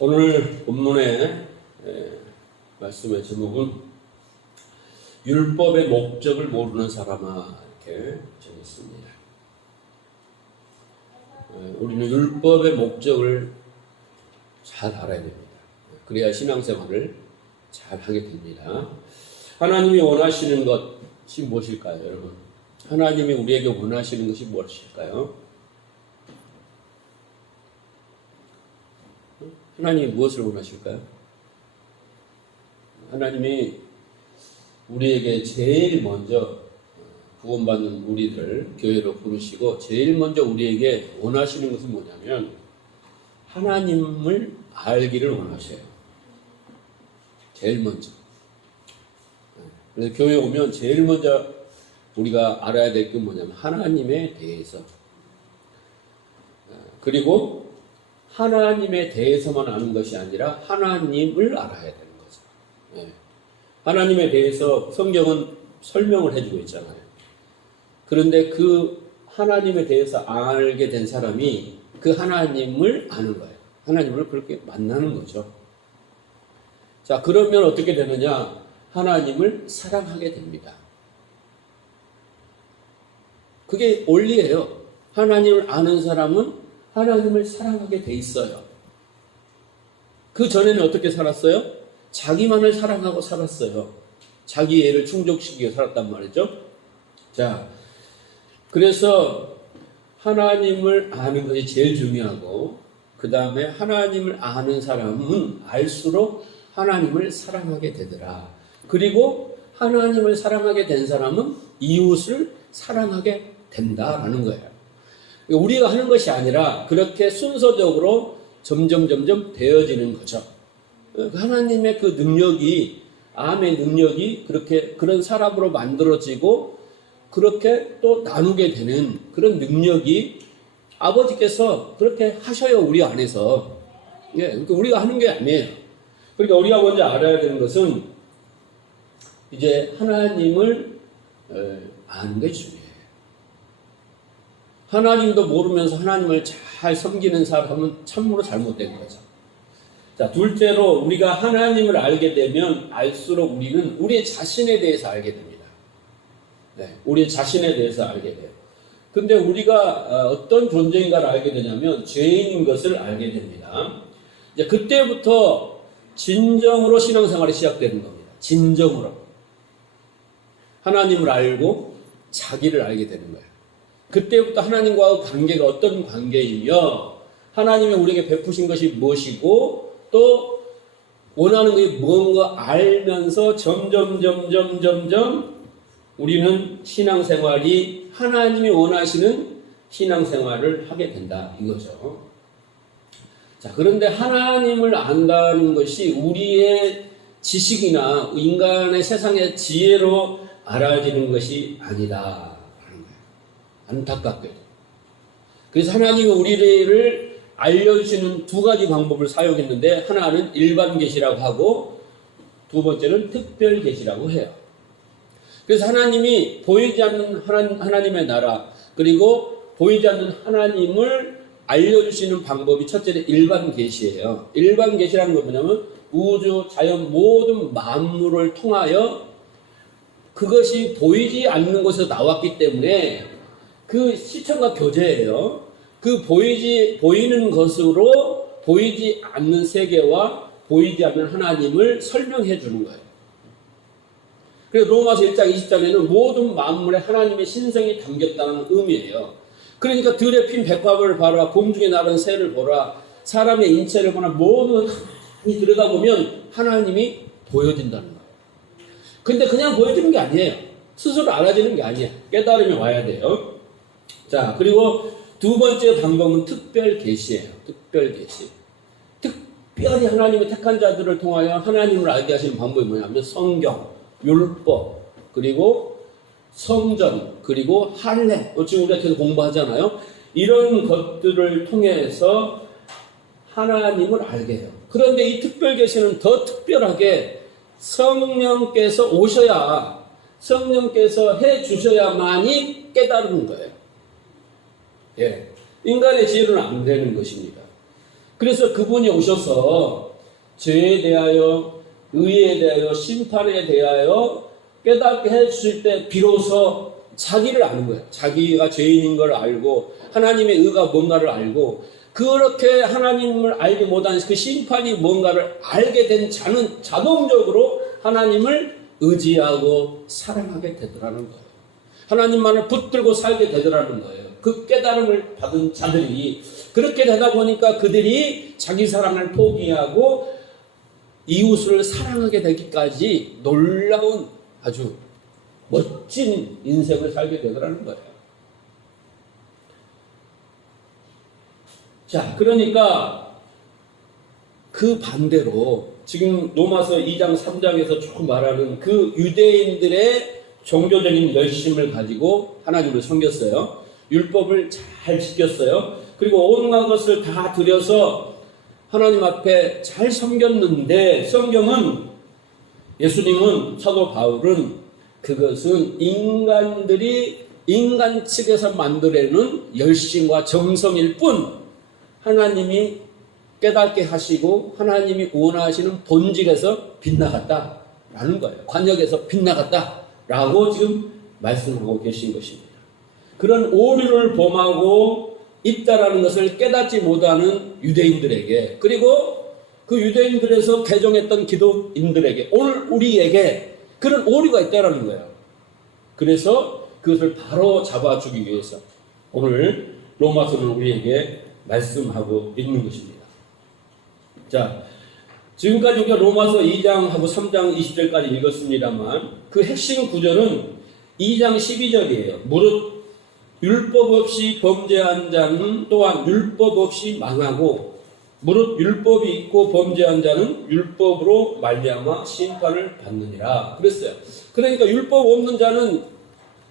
오늘 본문의 말씀의 제목은 율법의 목적을 모르는 사람아 이렇게 정했습니다. 우리는 율법의 목적을 잘 알아야 됩니다. 그래야 신앙생활을 잘 하게 됩니다. 하나님이 원하시는 것이 무엇일까요, 여러분? 하나님이 우리에게 원하시는 것이 무엇일까요? 하나님이 무엇을 원하실까요? 하나님이 우리에게 제일 먼저 구원받는 우리들 교회로 부르시고 제일 먼저 우리에게 원하시는 것은 뭐냐면 하나님을 알기를 원하셔요. 제일 먼저. 그래서 교회 오면 제일 먼저 우리가 알아야 될 게 뭐냐면 하나님에 대해서, 그리고 하나님에 대해서만 아는 것이 아니라 하나님을 알아야 되는 거죠. 하나님에 대해서 성경은 설명을 해주고 있잖아요. 그런데 그 하나님에 대해서 알게 된 사람이 그 하나님을 아는 거예요. 하나님을 그렇게 만나는 거죠. 자, 그러면 어떻게 되느냐? 하나님을 사랑하게 됩니다. 그게 원리예요. 하나님을 아는 사람은 하나님을 사랑하게 돼 있어요. 그 전에는 어떻게 살았어요? 자기만을 사랑하고 살았어요. 자기 애를 충족시키고 살았단 말이죠. 자, 그래서 하나님을 아는 것이 제일 중요하고, 그 다음에 하나님을 아는 사람은 알수록 하나님을 사랑하게 되더라. 그리고 하나님을 사랑하게 된 사람은 이웃을 사랑하게 된다라는 거예요. 우리가 하는 것이 아니라 그렇게 순서적으로 점점 되어지는 거죠. 하나님의 그 능력이, 암의 능력이 그렇게 그런 사람으로 만들어지고 그렇게 또 나누게 되는 그런 능력이 아버지께서 그렇게 하셔요, 우리 안에서. 그러니까 우리가 하는 게 아니에요. 그러니까 우리가 먼저 알아야 되는 것은 이제 하나님을 아는 게 중요해요. 하나님도 모르면서 하나님을 잘 섬기는 사람은 참으로 잘못된 거죠. 자, 둘째로 우리가 하나님을 알게 되면 알수록 우리는 우리 자신에 대해서 알게 됩니다. 우리 자신에 대해서 알게 돼요. 근데 우리가 어떤 존재인가를 알게 되냐면 죄인인 것을 알게 됩니다. 이제 그때부터 진정으로 신앙생활이 시작되는 겁니다. 진정으로. 하나님을 알고 자기를 알게 되는 거예요. 그때부터 하나님과의 관계가 어떤 관계이며 하나님이 우리에게 베푸신 것이 무엇이고 또 원하는 것이 뭔가 알면서 점점 우리는 신앙생활이 하나님이 원하시는 신앙생활을 하게 된다 이거죠. 자, 그런데 하나님을 안다는 것이 우리의 지식이나 인간의 세상의 지혜로 알아지는 것이 아니다. 안타깝게도. 그래서 하나님이 우리를 알려주시는 두 가지 방법을 사용했는데 하나는 일반 계시라고 하고 두 번째는 특별 계시라고 해요. 그래서 하나님이 보이지 않는 하나님의 나라 그리고 보이지 않는 하나님을 알려주시는 방법이 첫째는 일반 계시예요. 일반 계시라는 건 뭐냐면 우주, 자연 모든 만물을 통하여 그것이 보이지 않는 곳에서 나왔기 때문에 그 시청과 교제예요. 그 보이는 것으로 보이지 않는 세계와 보이지 않는 하나님을 설명해 주는 거예요. 그래서 로마서 1장 20장에는 모든 만물에 하나님의 신성이 담겼다는 의미예요. 그러니까 들에 핀 백합을 봐라, 공중에 나른 새를 보라, 사람의 인체를 보라, 모든 이 들여다보면 하나님이 보여진다는 거예요. 근데 그냥 보여주는 게 아니에요. 스스로 알아지는 게 아니에요. 깨달음이 와야 돼요. 자, 그리고 두 번째 방법은 특별 계시예요. 특별 계시. 특별히 하나님의 택한 자들을 통하여 하나님을 알게 하시는 방법이 뭐냐면 성경, 율법, 그리고 성전, 그리고 할례. 지금 우리가 계속 공부하잖아요. 이런 것들을 통해서 하나님을 알게 해요. 그런데 이 특별 계시는 더 특별하게 성령께서 오셔야, 성령께서 해 주셔야만이 깨달은 거예요. 인간의 지혜로는 안 되는 것입니다. 그래서 그분이 오셔서 죄에 대하여, 의에 대하여, 심판에 대하여 깨닫게 해주실 때 비로소 자기를 아는 거예요. 자기가 죄인인 걸 알고 하나님의 의가 뭔가를 알고, 그렇게 하나님을 알지 못한 그 심판이 뭔가를 알게 된 자는 자동적으로 하나님을 의지하고 사랑하게 되더라는 거예요. 하나님만을 붙들고 살게 되더라는 거예요. 그 깨달음을 받은 자들이 그렇게 되다 보니까 그들이 자기 사랑을 포기하고 이웃을 사랑하게 되기까지 놀라운 아주 멋진 인생을 살게 되더라는 거예요. 자, 그러니까 그 반대로 지금 로마서 2장 3장에서 조금 말하는 그 유대인들의 종교적인 열심을 가지고 하나님을 섬겼어요. 율법을 잘 지켰어요. 그리고 온갖 것을 다 들여서 하나님 앞에 잘 섬겼는데, 성경은, 예수님은, 사도 바울은 그것은 인간 측에서 만들어내는 열심과 정성일 뿐, 하나님이 깨닫게 하시고 하나님이 원하시는 본질에서 빗나갔다라는 거예요. 관역에서 빗나갔다라고 지금 말씀하고 계신 것입니다. 그런 오류를 범하고 있다라는 것을 깨닫지 못하는 유대인들에게, 그리고 그 유대인들에서 개종했던 기독인들에게, 오늘 우리에게 그런 오류가 있다라는 거예요. 그래서 그것을 바로 잡아주기 위해서 오늘 로마서는 우리에게 말씀하고 있는 것입니다. 자, 지금까지 우리가 로마서 2장하고 3장 20절까지 읽었습니다만, 그 핵심 구절은 2장 12절이에요. 무릇 율법 없이 범죄한 자는 또한 율법 없이 망하고, 무릇 율법이 있고 범죄한 자는 율법으로 말미암아 심판을 받느니라 그랬어요. 그러니까 율법 없는 자는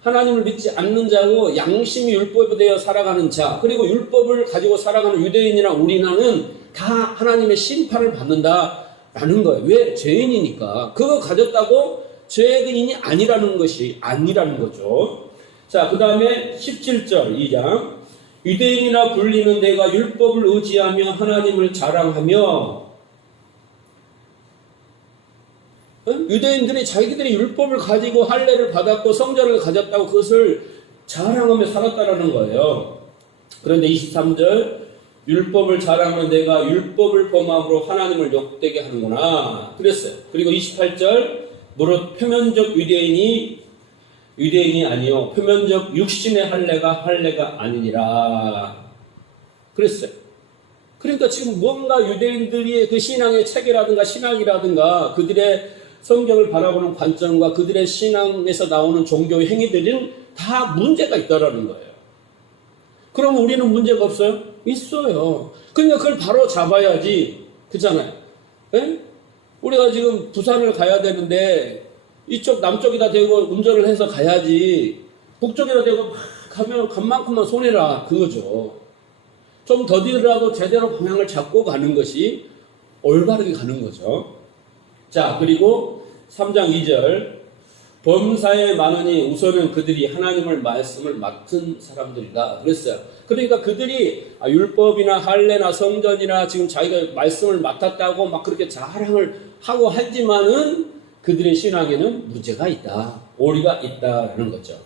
하나님을 믿지 않는 자고, 양심이 율법에 대해 살아가는 자, 그리고 율법을 가지고 살아가는 유대인이나 우리나는 다 하나님의 심판을 받는다라는 거예요. 왜? 죄인이니까. 그거 가졌다고 죄인이 아니라는 거죠. 자, 그 다음에 17절 2장. 유대인이라 불리는 내가 율법을 의지하며 하나님을 자랑하며, 유대인들이 자기들이 율법을 가지고 할례를 받았고 성전을 가졌다고 그것을 자랑하며 살았다라는 거예요. 그런데 23절, 율법을 자랑하는 내가 율법을 범함으로 하나님을 욕되게 하는구나 그랬어요. 그리고 28절, 무릇 표면적 유대인이 아니요 표면적 육신의 할례가 아니니라 그랬어요. 그러니까 지금 뭔가 유대인들이 그 신앙의 체계라든가 신학이라든가 그들의 성경을 바라보는 관점과 그들의 신앙에서 나오는 종교의 행위들은 다 문제가 있다라는 거예요. 그러면 우리는 문제가 없어요? 있어요. 그러니까 그걸 바로 잡아야지. 그렇잖아요. 에? 우리가 지금 부산을 가야 되는데 이쪽 남쪽이다 대고 운전을 해서 가야지, 북쪽이다 대고 막 가면 간만큼만 손해라 그거죠. 좀 더디더라도 제대로 방향을 잡고 가는 것이 올바르게 가는 거죠. 자, 그리고 3장 2절, 범사에 많으니 우선은 그들이 하나님을 말씀을 맡은 사람들이다 그랬어요. 그러니까 그들이 율법이나 할례나 성전이나 지금 자기가 말씀을 맡았다고 막 그렇게 자랑을 하고 하지만은 그들의 신앙에는 문제가 있다, 오류가 있다라는 거죠.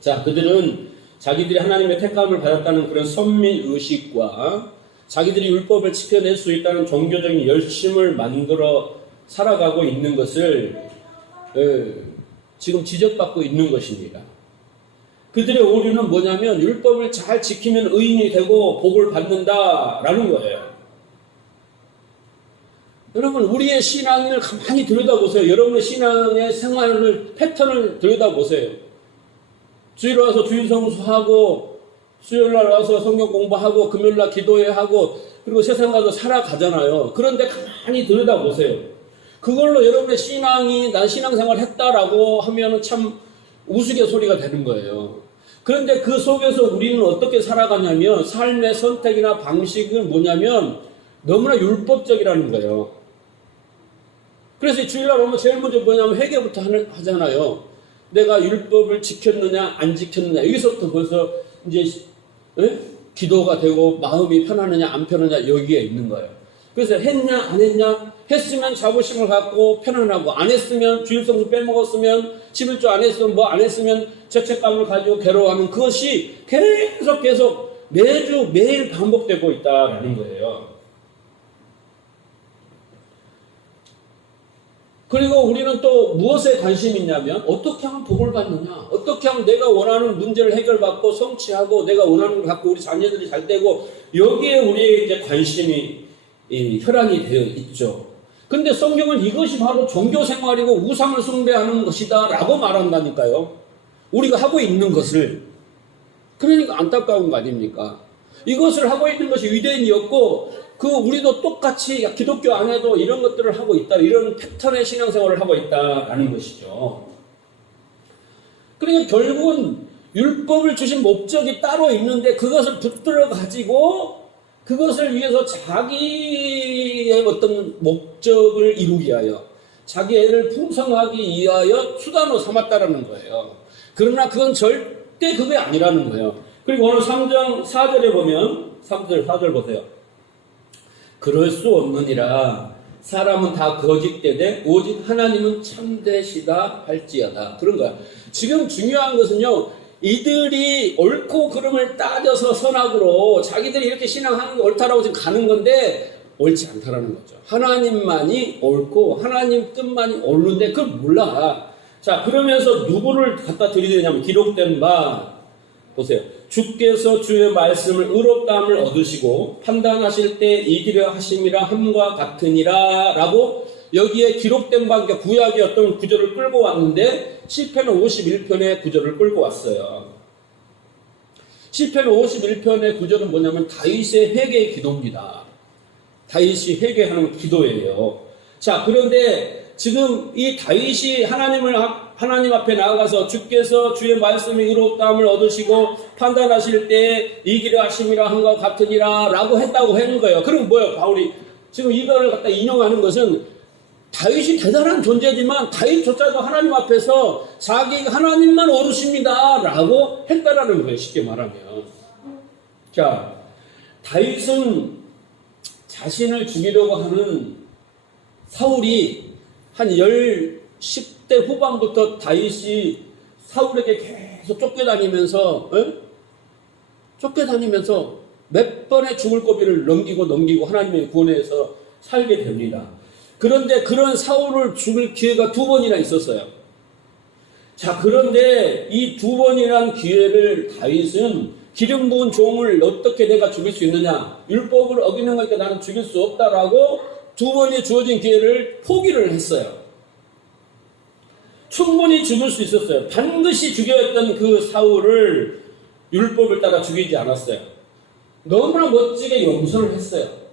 자, 그들은 자기들이 하나님의 택함을 받았다는 그런 선민의식과 자기들이 율법을 지켜낼 수 있다는 종교적인 열심을 만들어 살아가고 있는 것을 지금 지적받고 있는 것입니다. 그들의 오류는 뭐냐면 율법을 잘 지키면 의인이 되고 복을 받는다라는 거예요. 여러분, 우리의 신앙을 가만히 들여다보세요. 여러분의 신앙의 생활을, 패턴을 들여다보세요. 주일 와서 주일 성수하고, 수요일날 와서 성경 공부하고, 금요일날 기도회 하고, 그리고 세상 가서 살아가잖아요. 그런데 가만히 들여다보세요. 그걸로 여러분의 신앙이, 난 신앙생활 했다라고 하면은 참 우스갯소리가 되는 거예요. 그런데 그 속에서 우리는 어떻게 살아가냐면, 삶의 선택이나 방식은 뭐냐면 너무나 율법적이라는 거예요. 그래서 주일날 오면 제일 먼저 뭐냐면 회개부터 하잖아요. 내가 율법을 지켰느냐 안 지켰느냐, 여기서부터 벌써 이제 기도가 되고 마음이 편하느냐 안 편하느냐 여기에 있는 거예요. 그래서 했냐 안 했냐, 했으면 자부심을 갖고 편안하고, 안 했으면 주일성수 빼먹었으면 11조 안 했으면 뭐 안 했으면 죄책감을 가지고 괴로워하는, 그것이 계속 매주 매일 반복되고 있다라는 거예요. 그리고 우리는 또 무엇에 관심이 있냐면, 어떻게 하면 복을 받느냐, 어떻게 하면 내가 원하는 문제를 해결받고 성취하고 내가 원하는 걸 갖고 우리 자녀들이 잘 되고, 여기에 우리의 이제 관심이 혈안이 되어 있죠. 근데 성경은 이것이 바로 종교 생활이고 우상을 숭배하는 것이다 라고 말한다니까요. 우리가 하고 있는 것을. 그러니까 안타까운 거 아닙니까? 이것을 하고 있는 것이 유대인이었고, 우리도 똑같이 기독교 안에도 이런 것들을 하고 있다, 이런 패턴의 신앙생활을 하고 있다라는 것이죠. 그러니까 결국은 율법을 주신 목적이 따로 있는데, 그것을 붙들어 가지고 그것을 위해서 자기의 어떤 목적을 이루기 위하여, 자기 애를 풍성하기 위하여 수단으로 삼았다라는 거예요. 그러나 그건 절대 그게 아니라는 거예요. 그리고 오늘 3장 4절에 보면, 3절 4절 보세요. 그럴 수 없느니라. 사람은 다 거짓되되 오직 하나님은 참되시다 할지어다. 그런 거야. 지금 중요한 것은요, 이들이 옳고 그름을 따져서 선악으로 자기들이 이렇게 신앙하는 게 옳다라고 지금 가는 건데, 옳지 않다라는 거죠. 하나님만이 옳고 하나님 뜻만이 옳은데 그걸 몰라. 자, 그러면서 누구를 갖다 드리느냐면, 기록된 바 보세요. 주께서 주의 말씀을 의롭다함을 얻으시고 판단하실 때 이기려 하심이라 함과 같으니라 라고 여기에 기록된 바, 그러니까 구약의 어떤 구절을 끌고 왔는데, 시편 51편의 구절을 끌고 왔어요. 시편 51편의 구절은 뭐냐면 다윗의 회개의 기도입니다. 다윗이 회개하는 기도예요. 자, 그런데 지금 이 다윗이 하나님 앞에 나아가서 주께서 주의 말씀이 의롭다함을 얻으시고 판단하실 때 이기려 하심이라 함과 같으니라 라고 했다고 하는 거예요. 그럼 뭐예요? 바울이 지금 이거를 갖다 인용하는 것은, 다윗이 대단한 존재지만 다윗조차도 하나님 앞에서 자기가 하나님만 옳으십니다 라고 했다라는 거예요. 쉽게 말하면. 자, 다윗은 자신을 죽이려고 하는 사울이 한 10대 후반부터 다윗이 사울에게 계속 쫓겨다니면서 몇 번의 죽을 고비를 넘기고 하나님의 구원에서 살게 됩니다. 그런데 그런 사울을 죽일 기회가 2번이나 있었어요. 자, 그런데 이 2번이란 기회를 다윗은 기름 부은 종을 어떻게 내가 죽일 수 있느냐, 율법을 어기는 거니까 나는 죽일 수 없다라고 2번이 주어진 기회를 포기를 했어요. 충분히 죽일 수 있었어요. 반드시 죽여야 했던 그 사울을 율법을 따라 죽이지 않았어요. 너무나 멋지게 용서를 했어요.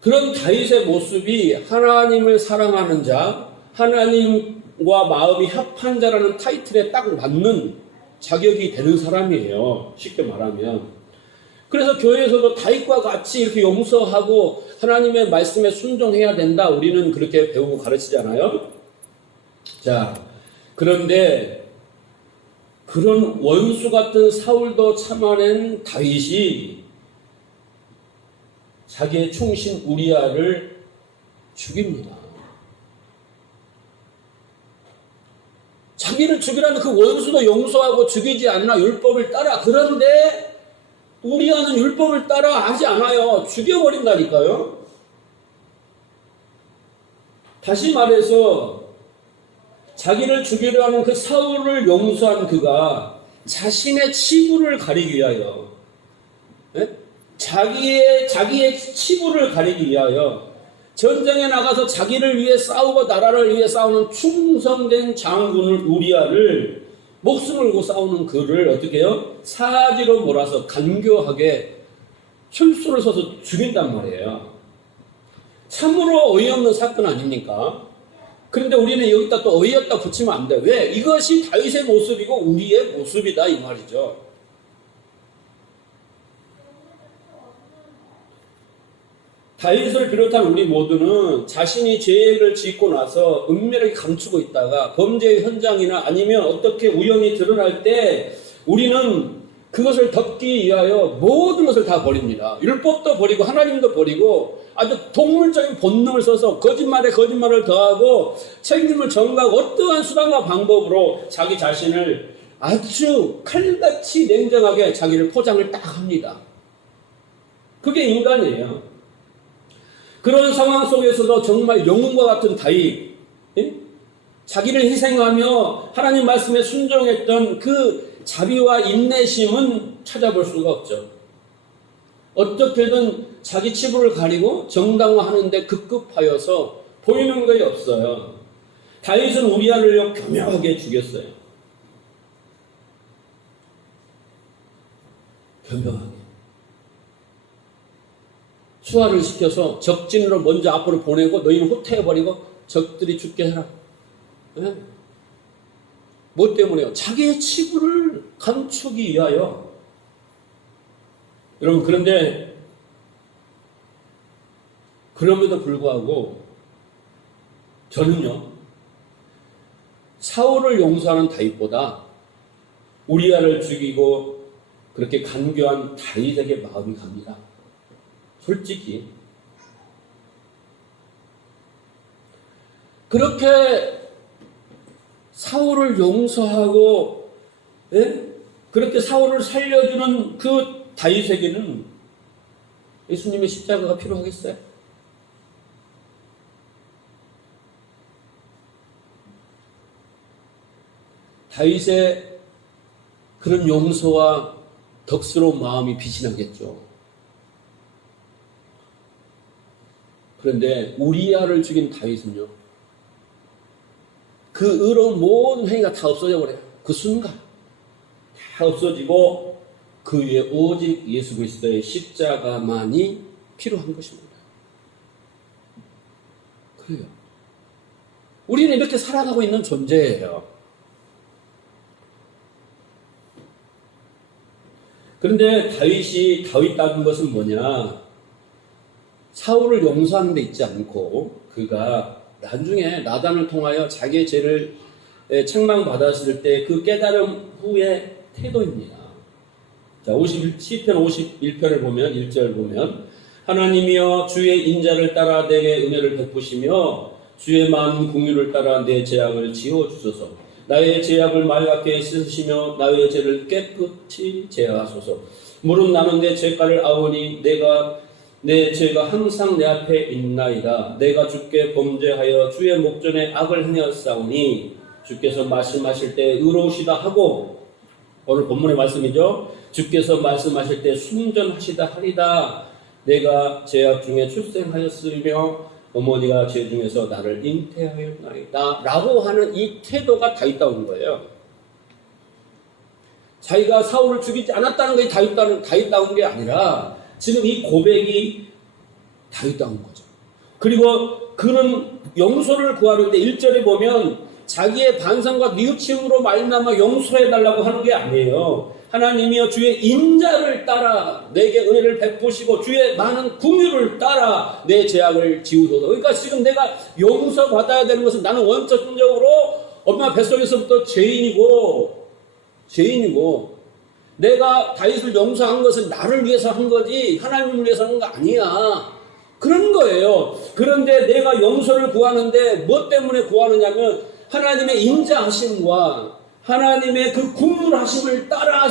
그런 다윗의 모습이 하나님을 사랑하는 자, 하나님과 마음이 합한 자라는 타이틀에 딱 맞는 자격이 되는 사람이에요. 쉽게 말하면. 그래서 교회에서도 다윗과 같이 이렇게 용서하고 하나님의 말씀에 순종해야 된다, 우리는 그렇게 배우고 가르치잖아요. 자, 그런데 그런 원수 같은 사울도 참아낸 다윗이 자기의 충신 우리아를 죽입니다. 자기를 죽이라는 그 원수도 용서하고 죽이지 않나, 율법을 따라. 그런데 우리아는 율법을 따라 하지 않아요. 죽여버린다니까요. 다시 말해서 자기를 죽이려 하는 그 사울을 용서한 그가 자신의 치부를 가리기 위하여, 자기의 치부를 가리기 위하여 전쟁에 나가서 자기를 위해 싸우고 나라를 위해 싸우는 충성된 장군을, 우리아를, 목숨을 걸고 싸우는 그를 어떻게 해요? 사지로 몰아서 간교하게 술수를 서서 죽인단 말이에요. 참으로 어이없는 사건 아닙니까? 그런데 우리는 여기다 또 어이없다 붙이면 안 돼. 왜? 이것이 다윗의 모습이고 우리의 모습이다, 이 말이죠. 다윗을 비롯한 우리 모두는 자신이 죄를 짓고 나서 은밀하게 감추고 있다가 범죄의 현장이나 아니면 어떻게 우연히 드러날 때 우리는 그것을 덮기 위하여 모든 것을 다 버립니다. 율법도 버리고 하나님도 버리고 아주 동물적인 본능을 써서 거짓말에 거짓말을 더하고 책임을 전가하고 어떠한 수단과 방법으로 자기 자신을 아주 칼같이 냉정하게 자기를 포장을 딱 합니다. 그게 인간이에요. 그런 상황 속에서도 정말 영웅과 같은 다윗, 자기를 희생하며 하나님 말씀에 순종했던 그 자비와 인내심은 찾아볼 수가 없죠. 어떻게든 자기 치부를 가리고 정당화하는데 급급하여서 보이는 것이 없어요. 다윗은 우리아를 교묘하게 죽였어요. 교묘하게. 수화를 시켜서 적진으로 먼저 앞으로 보내고 너희는 후퇴해버리고 적들이 죽게 해라. 네? 뭐 때문에요? 자기의 치부를 감추기 위하여. 여러분, 그런데 그럼에도 불구하고 저는요, 사울을 용서하는 다윗보다 우리아를 죽이고 그렇게 간교한 다윗에게 마음이 갑니다. 솔직히 그렇게 사울을 용서하고 그렇게 사울을 살려주는 그 다윗에게는 예수님의 십자가가 필요하겠어요? 다윗의 그런 용서와 덕스러운 마음이 빛이 나겠죠. 그런데 우리아를 죽인 다윗은요, 그 의로운 모든 행위가 다 없어져 버려요. 그 순간 다 없어지고 그 위에 오직 예수 그리스도의 십자가만이 필요한 것입니다. 그래요. 우리는 이렇게 살아가고 있는 존재예요. 그런데 다윗다운 것은 뭐냐? 사울을 용서하는 데 있지 않고 그가 나중에 나단을 통하여 자기의 죄를 책망받았을 때 그 깨달음 후의 태도입니다. 자, 시편 51편을 보면 1절 보면 하나님이여 주의 인자를 따라 내게 은혜를 베푸시며 주의 많은 긍휼을 따라 내 죄악을 지워주소서. 나의 죄악을 맑게 씻으시며 나의 죄를 깨끗이 제하소서. 무릇 나는 내 죄가를 아오니 내 죄가 항상 내 앞에 있나이다. 내가 주께 범죄하여 주의 목전에 악을 행하였사오니 주께서 말씀하실 때 의로우시다 하고, 오늘 본문의 말씀이죠. 주께서 말씀하실 때 순전하시다 하리다. 내가 죄악 중에 출생하였으며 어머니가 죄 중에서 나를 잉태하였나이다. 라고 하는 이 태도가 다윗다운 거예요. 자기가 사울을 죽이지 않았다는 것이 다윗다운 게 아니라 지금 이 고백이 다윗다운 거죠. 그리고 그는 용서를 구하는데 1절에 보면 자기의 반성과 뉘우침으로 말미암아 용서해달라고 하는 게 아니에요. 하나님이여 주의 인자를 따라 내게 은혜를 베푸시고 주의 많은 긍휼을 따라 내 죄악을 지우소서. 그러니까 지금 내가 용서받아야 되는 것은 나는 원천적으로 엄마 뱃속에서부터 죄인이고 내가 다윗을 용서한 것은 나를 위해서 한 거지 하나님을 위해서 한 거 아니야. 그런 거예요. 그런데 내가 용서를 구하는데 뭐 때문에 구하느냐면 하나님의 인자하심과 하나님의 그 긍휼하심을 따라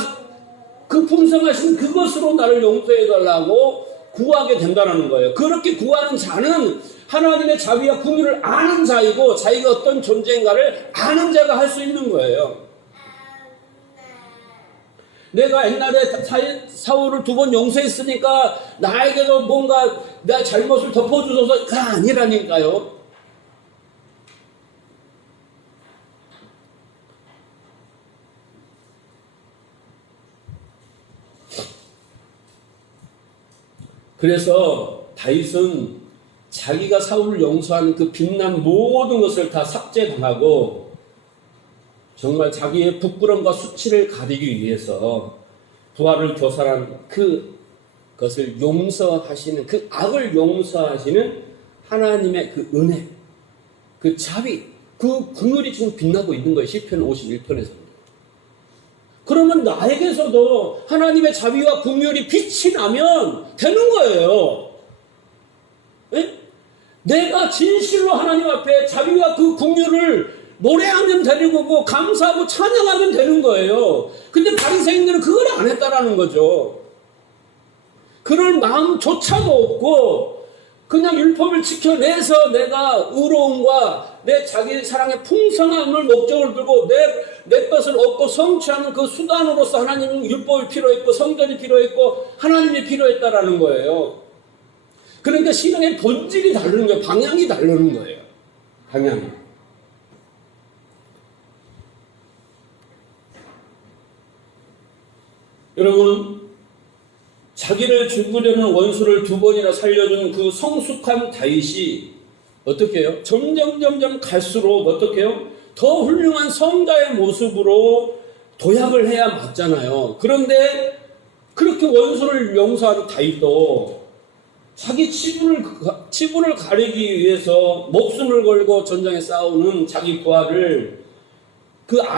그 풍성하신 그것으로 나를 용서해달라고 구하게 된다는 거예요. 그렇게 구하는 자는 하나님의 자비와 긍휼을 아는 자이고 자기가 어떤 존재인가를 아는 자가 할 수 있는 거예요. 내가 옛날에 사울을 2번 용서했으니까 나에게도 뭔가 내 잘못을 덮어주소서가 아니라니까요. 그래서 다윗은 자기가 사울을 용서하는 그 빛난 모든 것을 다 삭제당하고 정말 자기의 부끄러움과 수치를 가리기 위해서 부하를 교살한 그것을 용서하시는, 그 악을 용서하시는 하나님의 그 은혜, 그 자비, 그 긍휼이 지금 빛나고 있는 거예요. 시편 51편에서는. 그러면 나에게서도 하나님의 자비와 긍휼이 빛이 나면 되는 거예요. 예? 내가 진실로 하나님 앞에 자비와 그 긍휼을 노래하면 되는 거고 감사하고 찬양하면 되는 거예요. 근데 바리새인들은 그걸 안 했다라는 거죠. 그럴 마음조차도 없고 그냥 율법을 지켜내서 내가 의로움과 내 자기 사랑의 풍성함을 목적을 두고 내 것을 얻고 성취하는 그 수단으로서 하나님은 율법이 필요했고 성전이 필요했고 하나님이 필요했다라는 거예요. 그러니까 신앙의 본질이 다르는 거예요. 방향이 다르는 거예요. 방향이. 여러분, 자기를 죽으려는 원수를 2번이나 살려준 그 성숙한 다윗이 어떻게 해요? 점점 갈수록 어떻게 해요? 더 훌륭한 성자의 모습으로 도약을 해야 맞잖아요. 그런데 그렇게 원수를 용서하는 다윗도 자기 치분을 가리기 위해서 목숨을 걸고 전장에 싸우는 자기 부하를 부하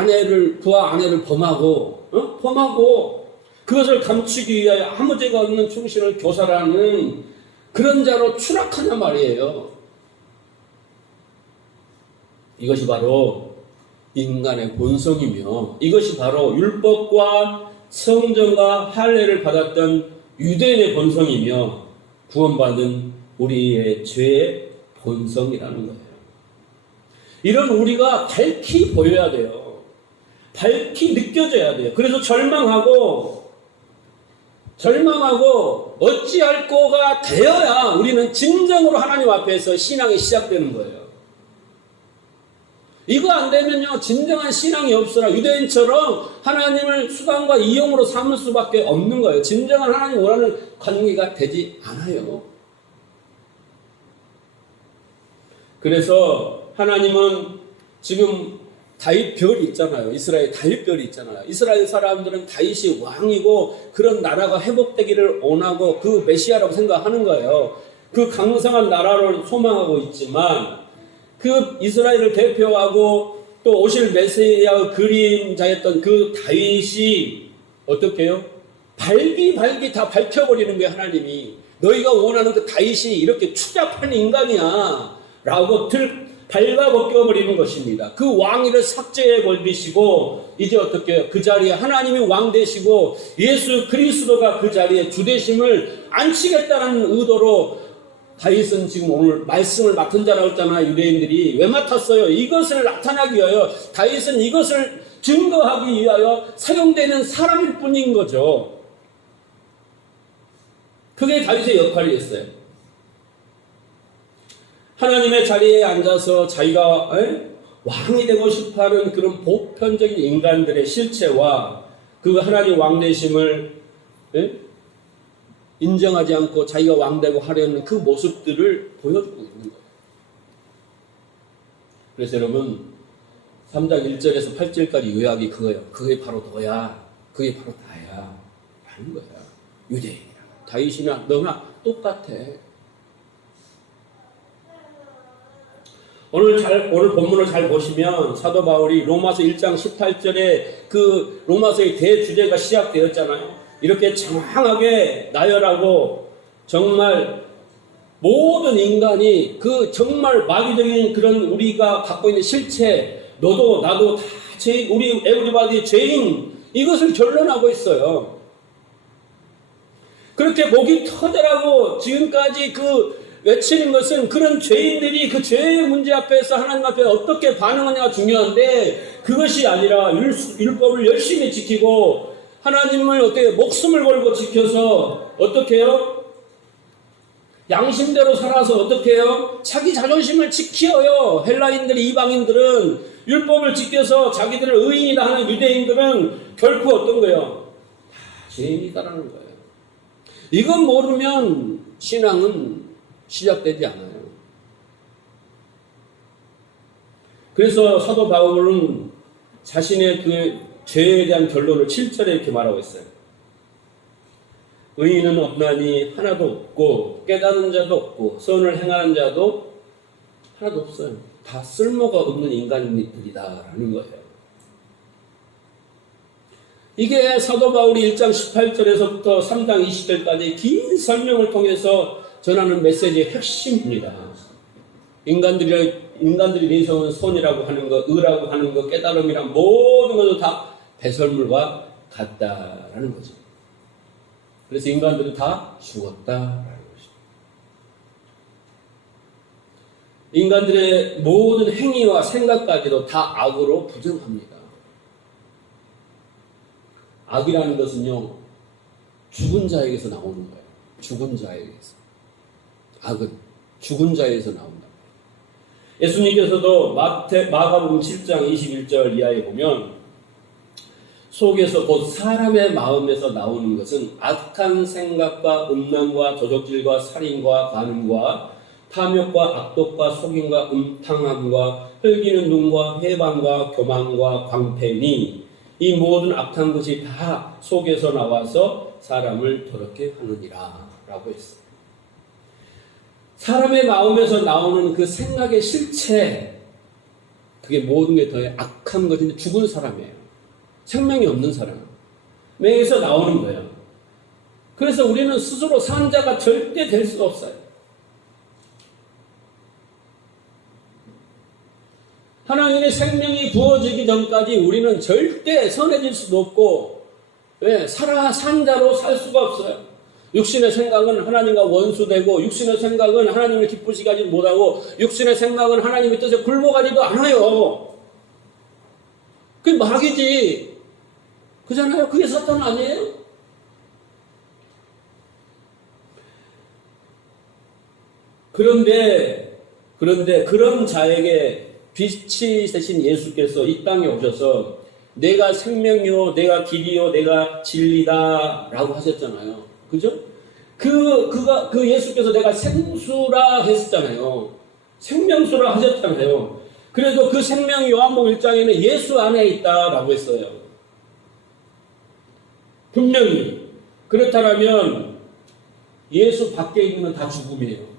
아내를 범하고 그것을 감추기 위하여 아무 죄가 없는 충신을 교살하는 그런 자로 추락하냐 말이에요. 이것이 바로 인간의 본성이며 이것이 바로 율법과 성전과 할례를 받았던 유대인의 본성이며 구원받은 우리의 죄의 본성이라는 거예요. 이런 우리가 밝히 보여야 돼요. 밝히 느껴져야 돼요. 그래서 절망하고 어찌할 거가 되어야 우리는 진정으로 하나님 앞에서 신앙이 시작되는 거예요. 이거 안 되면요, 진정한 신앙이 없으나 유대인처럼 하나님을 수단과 이용으로 삼을 수밖에 없는 거예요. 진정한 하나님 원하는 관계가 되지 않아요. 그래서 하나님은 지금 다윗 별이 있잖아요. 이스라엘 다윗 별이 있잖아요. 이스라엘 사람들은 다윗이 왕이고 그런 나라가 회복되기를 원하고 그 메시아라고 생각하는 거예요. 그 강성한 나라를 소망하고 있지만 그 이스라엘을 대표하고 또 오실 메시아의 그림자였던 그 다윗이 어떻게 해요? 발기 다 밝혀버리는 거예요. 하나님이 너희가 원하는 그 다윗이 이렇게 추잡한 인간이야 라고 발가벗겨버리는 것입니다. 그 왕위를 삭제해버리시고 이제 어떻게 해요? 그 자리에 하나님이 왕 되시고 예수 그리스도가 그 자리에 주되심을 안치겠다는 의도로 다윗은 지금 오늘 말씀을 맡은 자라고 했잖아요. 유대인들이 왜 맡았어요? 이것을 나타나기 위하여, 다윗은 이것을 증거하기 위하여 사용되는 사람일 뿐인 거죠. 그게 다윗의 역할이었어요. 하나님의 자리에 앉아서 자기가 왕이 되고 싶어하는 그런 보편적인 인간들의 실체와 그 하나님 왕 되심을 인정하지 않고 자기가 왕되고 하려는 그 모습들을 보여주고 있는 거예요. 그래서 여러분 3장 1절에서 8절까지 요약이 그거예요. 그게 바로 너야. 그게 바로 나야. 라는 거야. 유대인이야. 다윗이나 너나 똑같아. 오늘 본문을 잘 보시면 사도 바울이 로마서 1장 18절에 그 로마서의 대주제가 시작되었잖아요. 이렇게 장황하게 나열하고 정말 모든 인간이 그 정말 마귀적인 그런 우리가 갖고 있는 실체, 너도 나도 다 죄인, 우리 에브리바디 죄인, 이것을 결론하고 있어요. 그렇게 목이 터져라고 지금까지 외치는 것은 그런 죄인들이 그 죄의 문제 앞에서 하나님 앞에 어떻게 반응하냐가 중요한데, 그것이 아니라 율법을 열심히 지키고 하나님을 어떻게 목숨을 걸고 지켜서 어떻게 해요? 양심대로 살아서 어떻게 해요? 자기 자존심을 지켜요. 헬라인들이, 이방인들은 율법을 지켜서 자기들을 의인이다 하는 유대인들은 결코 어떤 거예요? 다 죄인이다라는 거예요. 이건 모르면 신앙은 시작되지 않아요. 그래서 사도 바울은 자신의 그 죄에 대한 결론을 7절에 이렇게 말하고 있어요. 의인은 없나니 하나도 없고 깨닫는 자도 없고 선을 행하는 자도 하나도 없어요. 다 쓸모가 없는 인간들이다라는 거예요. 이게 사도 바울이 1장 18절에서부터 3장 20절까지 긴 설명을 통해서 전하는 메시지의 핵심입니다. 인간들이 내세운 선이라고 하는 것, 의라고 하는 것, 깨달음이란 모든 것도 다 배설물과 같다라는 거죠. 그래서 인간들은 다 죽었다라는 것입니다. 인간들의 모든 행위와 생각까지도 다 악으로 부정합니다. 악이라는 것은요, 죽은 자에게서 나오는 거예요. 죽은 자에게서. 악은 죽은 자에게서 나온다. 예수님께서도 마가복음 7장 21절 이하에 보면 속에서 곧 사람의 마음에서 나오는 것은 악한 생각과 음란과 도적질과 살인과 간음과 탐욕과 악독과 속임과 음탕함과 흘기는 눈과 해방과 교만과 광패니 이 모든 악한 것이 다 속에서 나와서 사람을 더럽게 하느니라 라고 했어요. 사람의 마음에서 나오는 그 생각의 실체, 그게 모든 게 더 악한 것인데 죽은 사람이에요. 생명이 없는 사람. 매에서 나오는 거예요. 그래서 우리는 스스로 산 자가 절대 될 수가 없어요. 하나님의 생명이 부어지기 전까지 우리는 절대 선해질 수도 없고, 산 자로 살 수가 없어요. 육신의 생각은 하나님과 원수되고, 육신의 생각은 하나님을 기쁘시게 하지 못하고, 육신의 생각은 하나님의 뜻에 굴복하지도 않아요. 그게 마귀지. 그잖아요. 그게 사탄 아니에요? 그런데 그런 자에게 빛이 되신 예수께서 이 땅에 오셔서 내가 생명이요, 내가 길이요, 내가 진리다 라고 하셨잖아요. 그죠? 그 예수께서 내가 생수라 했었잖아요. 생명수라 하셨잖아요. 그래도 그 생명이 요한복음 1장에는 예수 안에 있다라고 했어요. 분명히. 그렇다면 예수 밖에 있는 건 다 죽음이에요.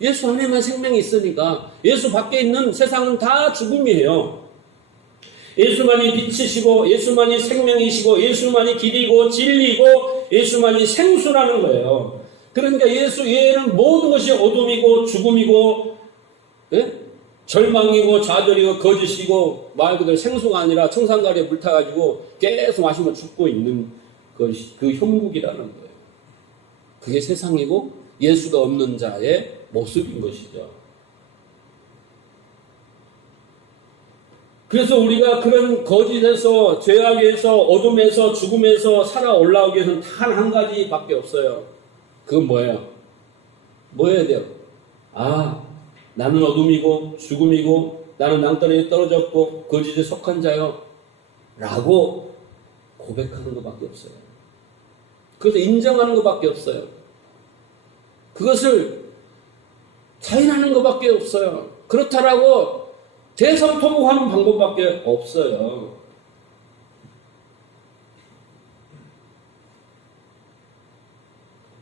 예수 안에만 생명이 있으니까 예수 밖에 있는 세상은 다 죽음이에요. 예수만이 빛이시고 예수만이 생명이시고 예수만이 길이고 진리고 예수만이 생수라는 거예요. 그러니까 예수 외에는 모든 것이 어둠이고 죽음이고 절망이고 좌절이고 거짓이고 말 그대로 생수가 아니라 청산가리에 물 타가지고 계속 마시면 죽고 있는 것이 그 형국이라는 거예요. 그게 세상이고 예수가 없는 자의 모습인 것이죠. 그래서 우리가 그런 거짓에서, 죄악에서, 어둠에서, 죽음에서 살아 올라오기 위해서는 단 한 가지밖에 없어요. 그건 뭐예요? 뭐 해야 돼요? 나는 어둠이고 죽음이고 나는 낭떠러지에 떨어졌고 거짓에 속한 자요 라고 고백하는 것밖에 없어요. 그것을 인정하는 것밖에 없어요. 그것을 자인하는 것밖에 없어요. 그렇다라고 대성통곡하는 방법밖에 없어요.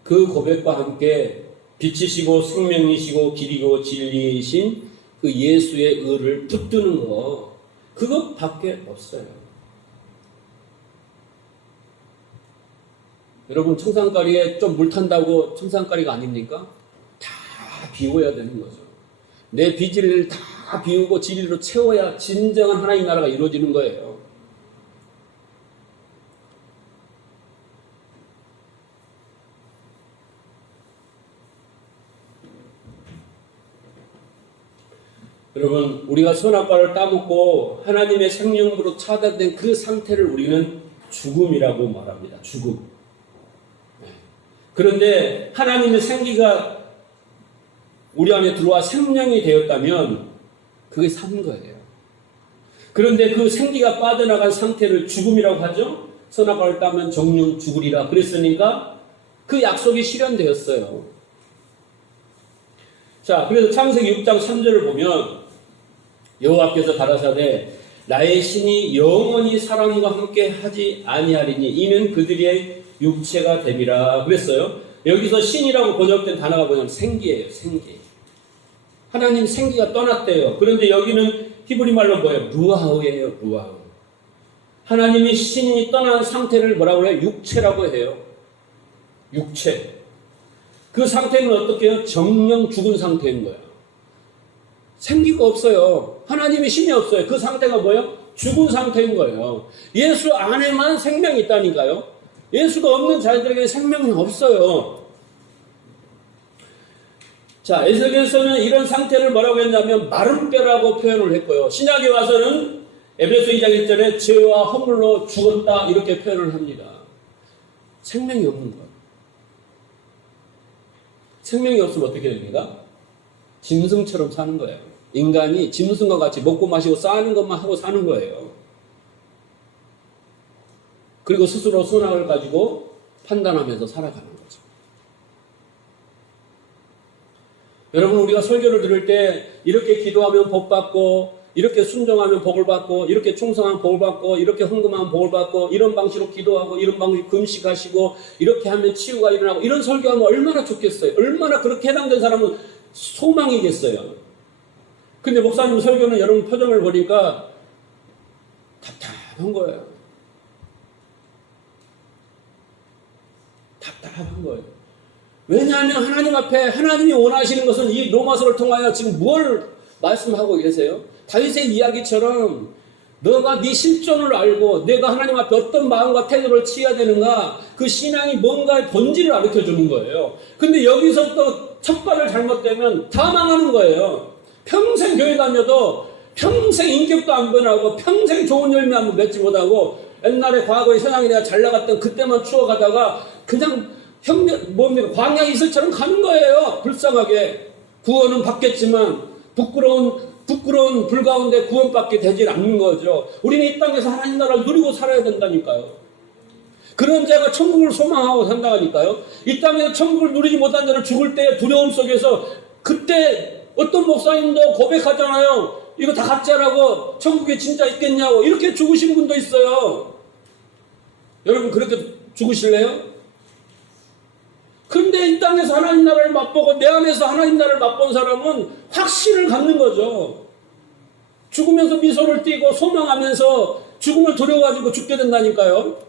그 고백과 함께 빛이시고 생명이시고 길이고 진리이신 그 예수의 의를 붙드는 거, 그것밖에 없어요. 여러분, 청산가리에 좀 물 탄다고 청산가리가 아닙니까? 다 비워야 되는 거죠. 내 비질을 다 비우고 진리로 채워야 진정한 하나님 나라가 이루어지는 거예요. 여러분, 우리가 선악과를 따먹고 하나님의 생명으로 차단된 그 상태를 우리는 죽음이라고 말합니다. 죽음. 그런데 하나님의 생기가 우리 안에 들어와 생명이 되었다면 그게 산 거예요. 그런데 그 생기가 빠져나간 상태를 죽음이라고 하죠. 선악과를 따면 정령 죽으리라 그랬으니까 그 약속이 실현되었어요. 자, 그래서 창세기 6장 3절을 보면 여호와께서 가라사대 나의 신이 영원히 사람과 함께 하지 아니하리니 이는 그들의 육체가 됨이라 그랬어요. 여기서 신이라고 번역된 단어가 뭐냐면 생기예요. 생기. 하나님 생기가 떠났대요. 그런데 여기는 히브리 말로 뭐예요? 루아흐예요. 루아흐. 하나님이 신이 떠난 상태를 뭐라고 해요? 육체라고 해요. 육체. 그 상태는 어떻게 해요? 정령 죽은 상태인 거예요. 생기가 없어요. 하나님이 신이 없어요. 그 상태가 뭐예요? 죽은 상태인 거예요. 예수 안에만 생명이 있다니까요. 예수가 없는 자들에게 생명이 없어요. 자, 에스겔서는 이런 상태를 뭐라고 했냐면 마른 뼈라고 표현을 했고요. 신약에 와서는 에베소 2장 1절에 죄와 허물로 죽었다 이렇게 표현을 합니다. 생명이 없는 거예요. 생명이 없으면 어떻게 됩니까? 짐승처럼 사는 거예요. 인간이 짐승과 같이 먹고 마시고 싸는 것만 하고 사는 거예요. 그리고 스스로 선악을 가지고 판단하면서 살아가는 거죠. 여러분, 우리가 설교를 들을 때 이렇게 기도하면 복 받고, 이렇게 순종하면 복을 받고, 이렇게 충성하면 복을 받고, 이렇게 헌금하면 복을 받고, 이런 방식으로 기도하고, 이런 방식으로 금식하시고, 이렇게 하면 치유가 일어나고, 이런 설교하면 얼마나 좋겠어요. 얼마나 그렇게 해당된 사람은 소망이겠어요. 근데 목사님 설교는 여러분 표정을 보니까 답답한 거예요. 답답한 거예요. 왜냐하면 하나님 앞에 하나님이 원하시는 것은 이 로마서를 통하여 지금 뭘 말씀하고 계세요? 다윗의 이야기처럼 너가 네 실존을 알고 내가 하나님 앞에 어떤 마음과 태도를 취해야 되는가, 그 신앙이 뭔가의 본질을 가르쳐 주는 거예요. 근데 여기서 또 첫 발을 잘못되면 다 망하는 거예요. 평생 교회 다녀도 평생 인격도 안 변하고 평생 좋은 열매 한번 맺지 못하고 옛날에 과거에 세상에 내가 잘 나갔던 그때만 추억하다가 그냥 광야 이슬처럼 가는 거예요. 불쌍하게. 구원은 받겠지만 부끄러운 불 가운데 구원받게 되질 않는 거죠. 우리는 이 땅에서 하나님 나라를 누리고 살아야 된다니까요. 그런 자가 천국을 소망하고 산다니까요. 이 땅에서 천국을 누리지 못한 자는 죽을 때 두려움 속에서, 그때 어떤 목사님도 고백하잖아요. 이거 다 가짜라고, 천국에 진짜 있겠냐고. 이렇게 죽으신 분도 있어요. 여러분, 그렇게 죽으실래요? 근데 이 땅에서 하나님 나라를 맛보고 내 안에서 하나님 나라를 맛본 사람은 확신을 갖는 거죠. 죽으면서 미소를 띠고 소망하면서 죽음을 두려워가지고 죽게 된다니까요.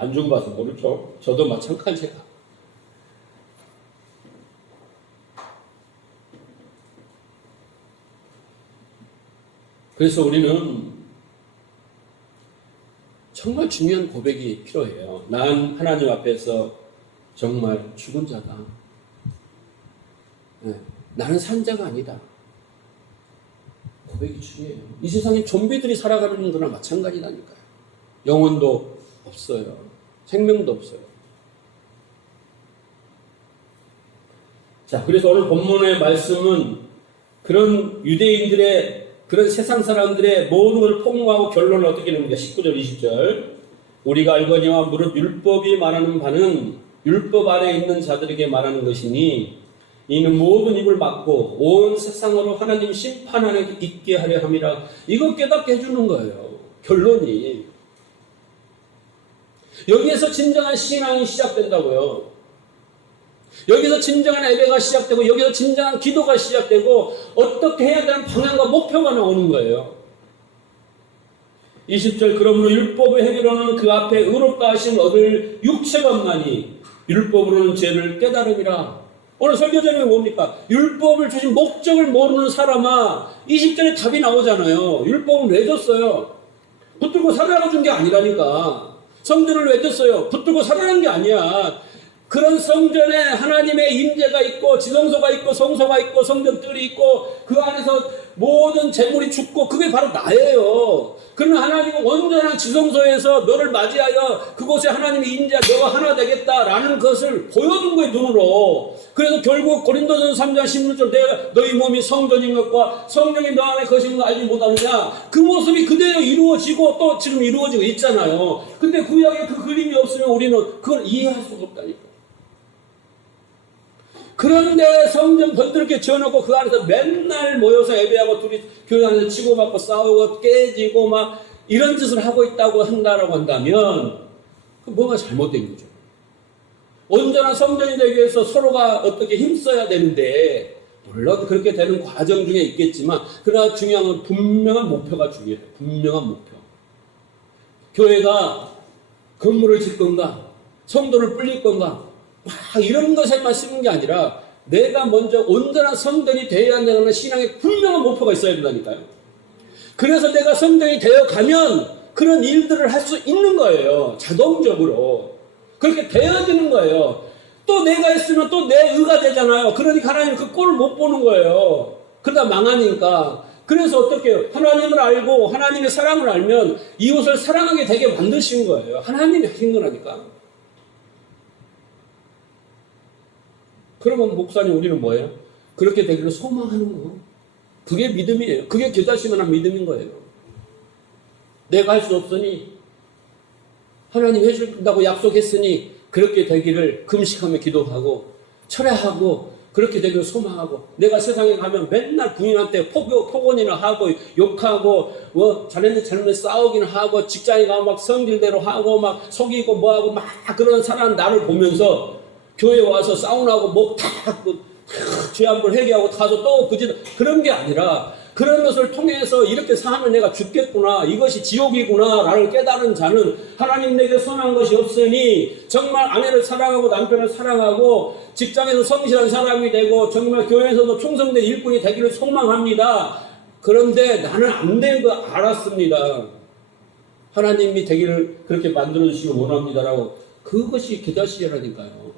안 죽어봐서 모르죠. 저도 마찬가지야. 그래서 우리는 정말 중요한 고백이 필요해요. 난 하나님 앞에서 정말 죽은 자다. 네, 나는 산 자가 아니다. 고백이 중요해요. 이 세상에 좀비들이 살아가는 거나 마찬가지다니까요. 영혼도 없어요. 생명도 없어요. 자, 그래서 오늘 본문의 말씀은 그런 유대인들의, 그런 세상 사람들의 모든 걸 폭로하고 결론을 어떻게 내는가? 19절, 20절. 우리가 알거니와 무릇 율법이 말하는 바는 율법 아래 있는 자들에게 말하는 것이니 이는 모든 입을 막고 온 세상으로 하나님 심판 안에 있게 하려 함이라. 이거 깨닫게 해주는 거예요. 결론이. 여기에서 진정한 신앙이 시작된다고요. 여기서 진정한 예배가 시작되고, 여기서 진정한 기도가 시작되고, 어떻게 해야 되는 방향과 목표가 나오는 거예요. 20절, 그러므로 율법의 행위로는 그 앞에 의롭다 하심 얻을 육체가 없나니 율법으로는 죄를 깨달음이라. 오늘 설교 제목이 뭡니까? 율법을 주신 목적을 모르는 사람아. 20절에 답이 나오잖아요. 율법은 왜 줬어요? 붙들고 살아가 준 게 아니라니까. 성전을 왜 줬어요? 붙들고 살아난 게 아니야. 그런 성전에 하나님의 임재가 있고, 지성소가 있고, 성소가 있고, 성전들이 있고, 그 안에서 모든 재물이 죽고, 그게 바로 나예요. 그러나 하나님은 온전한 지성소에서 너를 맞이하여 그곳에 하나님의 임재가 너가 하나 되겠다라는 것을 보여준 거예요, 눈으로. 그래서 결국 고린도전서 3장 16절, 내가 너희 몸이 성전인 것과 성령이 너 안에 거신 거 알지 못하느냐. 그 모습이 그대로 이루어지고 또 지금 이루어지고 있잖아요. 근데 구약에 그 그림이 없으면 우리는 그걸 이해할 수가 없다니까. 그런데 성전 번들게 지어놓고 그 안에서 맨날 모여서 예배하고 둘이 교회 안에서 치고받고 싸우고 깨지고 막 이런 짓을 하고 있다고 한다라고 한다면 그 뭐가 잘못된 거죠. 온전한 성전이 되기 위해서 서로가 어떻게 힘써야 되는데 물론 그렇게 되는 과정 중에 있겠지만, 그러나 중요한 건 분명한 목표가 중요해요. 분명한 목표. 교회가 건물을 짓 건가, 성도를 불릴 건가, 막 이런 것에만 쓰는 게 아니라 내가 먼저 온전한 성전이 되어야 한다는 신앙의 분명한 목표가 있어야 된다니까요. 그래서 내가 성전이 되어 가면 그런 일들을 할 수 있는 거예요. 자동적으로. 그렇게 되어지는 거예요. 또 내가 있으면 또 내 의가 되잖아요. 그러니까 하나님은 그 꼴을 못 보는 거예요. 그러다 망하니까. 그래서 어떻게 해요? 하나님을 알고 하나님의 사랑을 알면 이웃을 사랑하게 되게 만드신 거예요. 하나님이 하신 거라니까. 그러면 목사님, 우리는 뭐예요? 그렇게 되기를 소망하는 거. 그게 믿음이에요. 그게 겨자씨만한 믿음인 거예요. 내가 할 수 없으니 하나님 해준다고 약속했으니 그렇게 되기를 금식하며 기도하고 철회하고 그렇게 되기를 소망하고, 내가 세상에 가면 맨날 부인한테 폭언이나 하고 욕하고 잘했는데 잘못했는데 싸우기는 하고, 직장에 가면 막 성질대로 하고 막 속이고 뭐하고 막 그런 사람 나를 보면서 교회 와서 사우나하고 죄 한 번 회개하고 가서 또 그런 게 아니라, 그런 것을 통해서 이렇게 사면 내가 죽겠구나, 이것이 지옥이구나 라를 깨달은 자는 하나님 내게 선한 것이 없으니 정말 아내를 사랑하고 남편을 사랑하고 직장에서 성실한 사람이 되고 정말 교회에서도 충성된 일꾼이 되기를 소망합니다. 그런데 나는 안 된 거 알았습니다. 하나님이 되기를 그렇게 만들어주시기 원합니다라고. 그것이 겨자씨라니까요.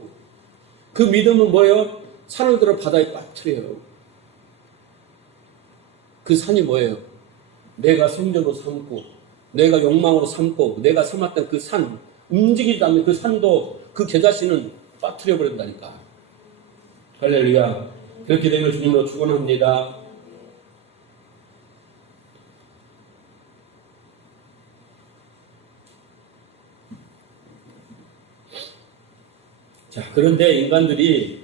그 믿음은 뭐예요? 산을 들어 바다에 빠뜨려요. 그 산이 뭐예요? 내가 성전으로 삼고 내가 욕망으로 삼고 내가 삼았던 그 산, 움직이지 않는 그 산도 그 겨자씨는 빠뜨려 버린다니까. 할렐루야. 그렇게 되면 주님으로 축원합니다. 자, 그런데 인간들이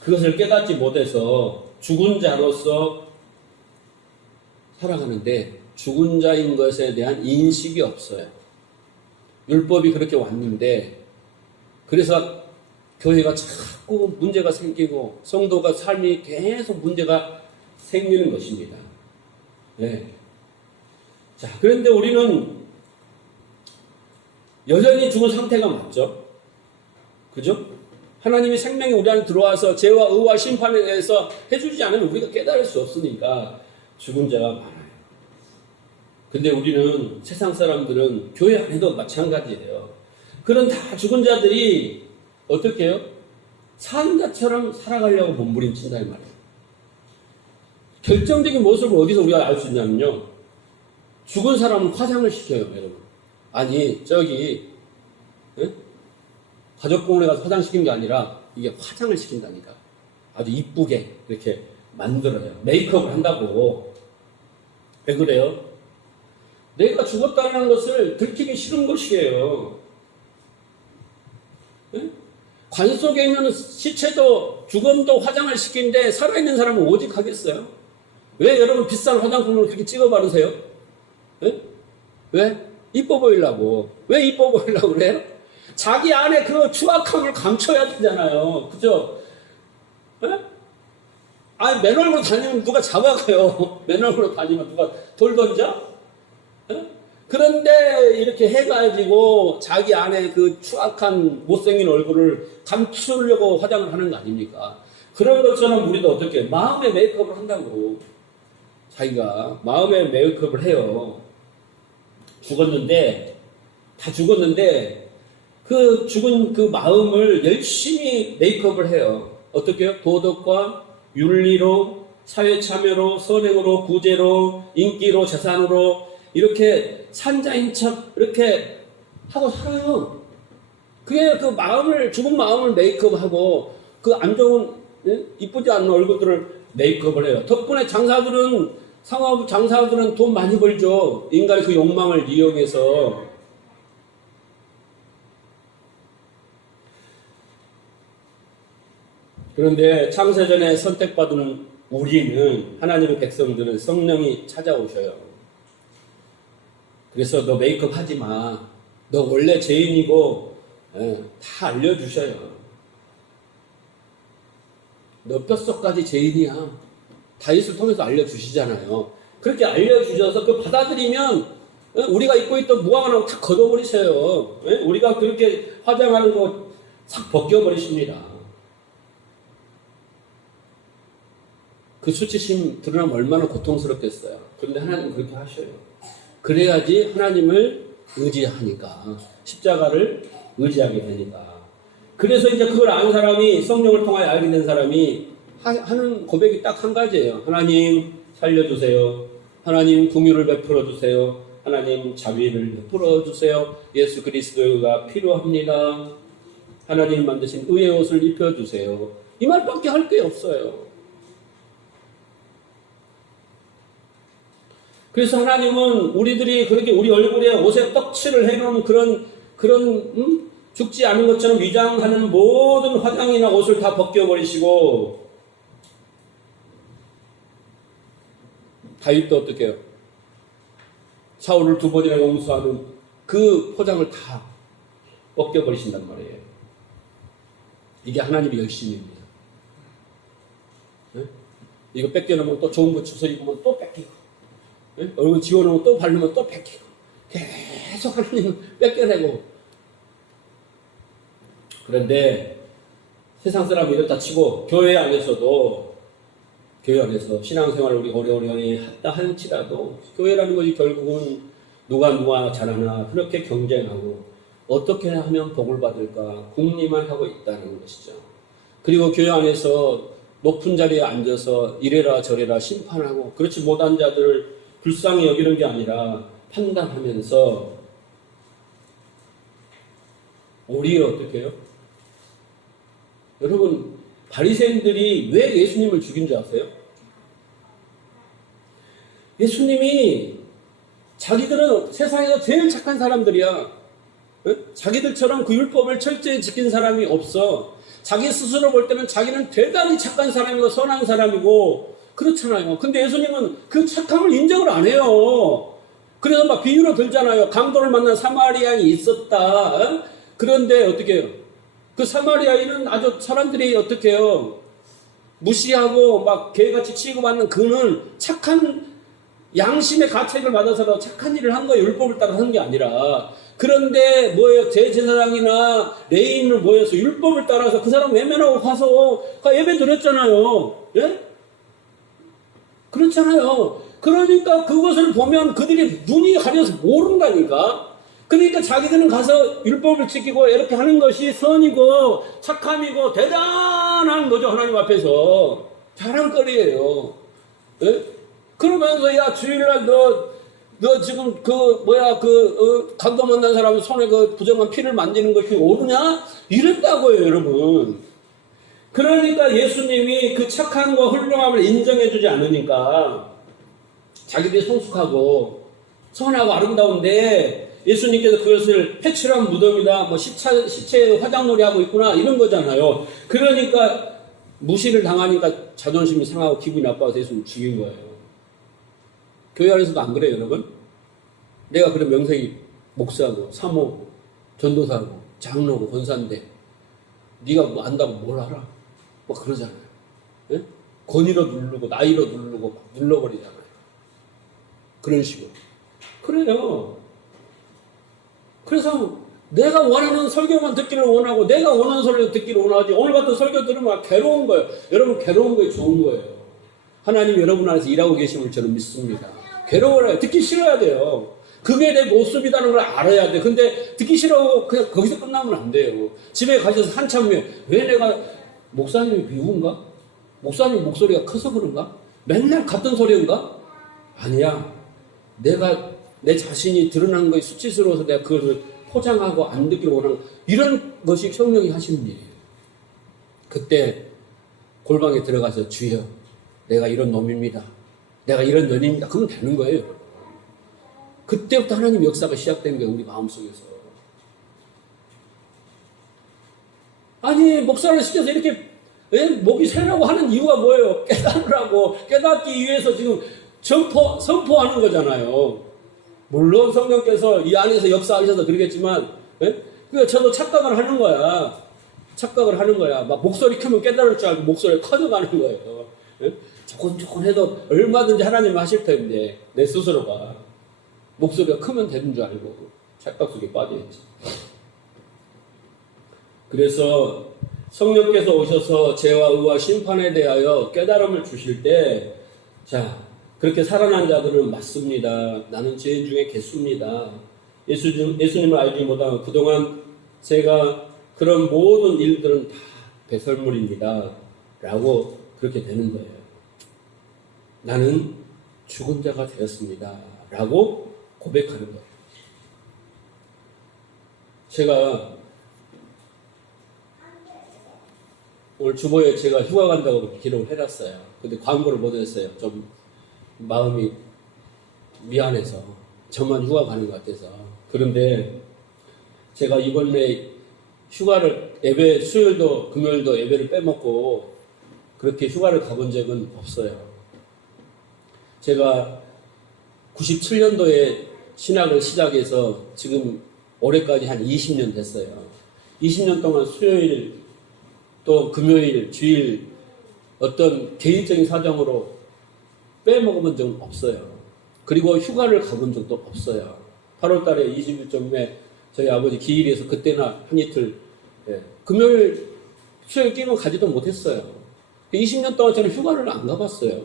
그것을 깨닫지 못해서 죽은 자로서 살아가는데 죽은 자인 것에 대한 인식이 없어요. 율법이 그렇게 왔는데, 그래서 교회가 자꾸 문제가 생기고 성도가 삶이 계속 문제가 생기는 것입니다. 네. 자, 그런데 우리는 여전히 죽은 상태가 맞죠? 그죠? 하나님이 생명이 우리 안에 들어와서 죄와 의와 심판에 대해서 해주지 않으면 우리가 깨달을 수 없으니까 죽은 자가 많아요. 근데 우리는, 세상 사람들은 교회 안에도 마찬가지예요. 그런 다 죽은 자들이 어떻게 해요? 산 자처럼 살아가려고 몸부림친다 이 말이에요. 결정적인 모습을 어디서 우리가 알 수 있냐면요, 죽은 사람은 화장을 시켜요, 여러분. 아니, 저기 가족공원에 가서 화장시킨 게 아니라 이게 화장을 시킨다니까. 아주 이쁘게 이렇게 만들어요. 메이크업을 한다고. 왜 그래요? 내가 죽었다는 것을 들키기 싫은 것이에요. 네? 관 속에 있는 시체도 죽음도 화장을 시키는데 살아있는 사람은 오직 하겠어요? 왜 여러분 비싼 화장품을 그렇게 찍어 바르세요? 네? 왜? 이뻐 보이려고. 왜 이뻐 보이려고 그래요? 자기 안에 그 추악함을 감춰야 되잖아요. 그죠? 네? 아니, 맨 얼굴로 다니면 누가 잡아가요. 맨 얼굴로 다니면 누가 돌 던져? 네? 그런데 이렇게 해가지고 자기 안에 그 추악한 못생긴 얼굴을 감추려고 화장을 하는 거 아닙니까? 그런 것처럼 우리도 어떻게 마음의 메이크업을 한다고. 자기가 마음의 메이크업을 해요. 죽었는데, 다 죽었는데 그 죽은 그 마음을 열심히 메이크업을 해요. 어떻게 해요? 도덕과 윤리로, 사회 참여로, 선행으로, 구제로, 인기로, 재산으로 이렇게 산자인 척 이렇게 하고 살아요. 그게 그 마음을, 죽은 마음을 메이크업하고 그 안 좋은, 이쁘지 않은 얼굴들을 메이크업을 해요. 덕분에 장사들은 돈 많이 벌죠. 인간의 그 욕망을 이용해서. 그런데 창세전에 선택받은 우리는, 하나님의 백성들은 성령이 찾아오셔요. 그래서 너 메이크업 하지 마. 너 원래 죄인이고, 다 알려주셔요. 너 뼛속까지 죄인이야. 다윗을 통해서 알려주시잖아요. 그렇게 알려주셔서 그 받아들이면 우리가 입고 있던 무화과를 탁 걷어버리세요. 우리가 그렇게 화장하는 거 싹 벗겨버리십니다. 그 수치심 드러나면 얼마나 고통스럽겠어요. 그런데 하나님은 그렇게 하셔요. 그래야지 하나님을 의지하니까, 십자가를 의지하게 되니까. 그래서 이제 그걸 아는 사람이, 성령을 통하여 알게 된 사람이 하는 고백이 딱 한 가지예요. 하나님 살려주세요. 하나님 긍휼을 베풀어 주세요. 하나님 자비를 베풀어 주세요. 예수 그리스도가 필요합니다. 하나님 만드신 의의 옷을 입혀주세요. 이 말밖에 할 게 없어요. 그래서 하나님은 우리들이 그렇게 우리 얼굴에 옷에 떡칠을 해놓은 그런 죽지 않은 것처럼 위장하는 모든 화장이나 옷을 다 벗겨버리시고, 다윗도 어떻게 해요? 사울을 2번이나 용서하는 그 포장을 다 벗겨버리신단 말이에요. 이게 하나님의 열심입니다. 네? 이거 뺏겨놓으면 또 좋은 거 주워 입으면 또 뺏기고, 네? 얼굴 지워놓으면 또 바르면 또 뺏기고, 계속 하나님은 뺏겨내고. 그런데 세상 사람이 이렇다 치고 교회 안에서 신앙생활을 우리 오래오래 했다 할지라도 교회라는 것이 결국은 누가 잘하나 그렇게 경쟁하고 어떻게 하면 복을 받을까 궁리만 하고 있다는 것이죠. 그리고 교회 안에서 높은 자리에 앉아서 이래라 저래라 심판하고 그렇지 못한 자들을 불쌍히 여기는 게 아니라 판단하면서 오히려 어떻게 해요? 여러분, 바리새인들이 왜 예수님을 죽인 줄 아세요? 예수님이 자기들은 세상에서 제일 착한 사람들이야. 자기들처럼 그 율법을 철저히 지킨 사람이 없어. 자기 스스로 볼 때는 자기는 대단히 착한 사람이고 선한 사람이고 그렇잖아요. 근데 예수님은 그 착함을 인정을 안 해요. 그래서 막 비유로 들잖아요. 강도를 만난 사마리아인이 있었다. 그런데 어떻게 해요? 그 사마리아인은 아주 사람들이 어떻게 해요? 무시하고 막 개같이 취급하는 그는 착한 양심의 가책을 받아서 착한 일을 한 거예요. 율법을 따라 하는 게 아니라. 그런데 뭐예요? 대제사장이나 레위인을 모여서 율법을 따라서 그 사람 외면하고 가서 예배 드렸잖아요. 예? 그렇잖아요. 그러니까 그것을 보면 그들이 눈이 가려서 모른다니까. 그러니까 자기들은 가서 율법을 지키고 이렇게 하는 것이 선이고 착함이고 대단한 거죠. 하나님 앞에서 자랑거리예요. 예? 그러면서 야 주일날 너 지금 강도 만난 사람 손에 그 부정한 피를 만지는 것이 옳으냐? 이랬다고요, 여러분. 그러니까 예수님이 그 착함과 훌륭함을 인정해주지 않으니까 자기들이 성숙하고 선하고 아름다운데 예수님께서 그것을 패출한 무덤이다, 뭐 시체 화장놀이 하고 있구나 이런 거잖아요. 그러니까 무시를 당하니까 자존심이 상하고 기분이 나빠서 예수님 죽인 거예요. 교회 안에서도 안 그래요, 여러분? 내가 그런 명색이 목사고 사모고 전도사고 장로고 권사인데 네가 뭐 안다고 뭘 알아? 뭐 그러잖아요. 예? 권위로 누르고 나이로 누르고 막 눌러버리잖아요. 그런 식으로. 그래요. 그래서 내가 원하는 설교만 듣기를 원하고 내가 원하는 설교 듣기를 원하지 오늘 같은 설교 들으면 괴로운 거예요. 여러분 괴로운 거에 좋은 거예요. 하나님 여러분 안에서 일하고 계심을 저는 믿습니다. 괴로워요. 듣기 싫어야 돼요. 그게 내 모습이라는 걸 알아야 돼. 근데 듣기 싫어하고 그냥 거기서 끝나면 안 돼요. 집에 가셔서 한참 후에 왜 내가 목사님이 미운가? 목사님 목소리가 커서 그런가? 맨날 같은 소리인가? 아니야. 내가 내 자신이 드러난 것이 수치스러워서 내가 그것을 포장하고 안 듣기로 원하는 이런 것이 성령이 하시는 일이에요. 그때 골방에 들어가서 주여 내가 이런 놈입니다. 내가 이런 년입니다. 그러면 되는 거예요. 그때부터 하나님 역사가 시작된 거예요. 우리 마음속에서. 아니 목사를 시켜서 이렇게 목이 새라고 하는 이유가 뭐예요? 깨달으라고. 깨닫기 위해서 지금 선포하는 거잖아요. 물론 성령께서 이 안에서 역사하셔서 그러겠지만 그러니까 저도 착각을 하는 거야. 착각을 하는 거야. 막 목소리 크면 깨달을 줄 알고 목소리가 커져가는 거예요. 예? 조금 해도 얼마든지 하나님 하실 텐데 내 스스로가 목소리가 크면 되는 줄 알고 착각 속에 빠져있지. 그래서 성령께서 오셔서 죄와 의와 심판에 대하여 깨달음을 주실 때, 자, 그렇게 살아난 자들은 맞습니다. 나는 죄인 중에 개수입니다. 예수님을 알지 못하고 그동안 제가 그런 모든 일들은 다 배설물입니다. 라고 그렇게 되는 거예요. 나는 죽은 자가 되었습니다. 라고 고백하는 거예요. 제가 오늘 주보에 제가 휴가 간다고 기록을 해놨어요. 근데 광고를 못 했어요. 좀 마음이 미안해서. 저만 휴가 가는 것 같아서. 그런데 제가 이번에 휴가를 예배 수요일도 금요일도 예배를 빼먹고 그렇게 휴가를 가본 적은 없어요. 제가 97년도에 신학을 시작해서 지금 올해까지 한 20년 됐어요. 20년 동안 수요일 또 금요일, 주일 어떤 개인적인 사정으로 빼먹어본 적은 없어요. 그리고 휴가를 가본 적도 없어요. 8월 달에 20일쯤에 저희 아버지 기일에서 그때나 한 이틀, 금요일, 수요일 끼면 가지도 못했어요. 20년 동안 저는 휴가를 안 가봤어요.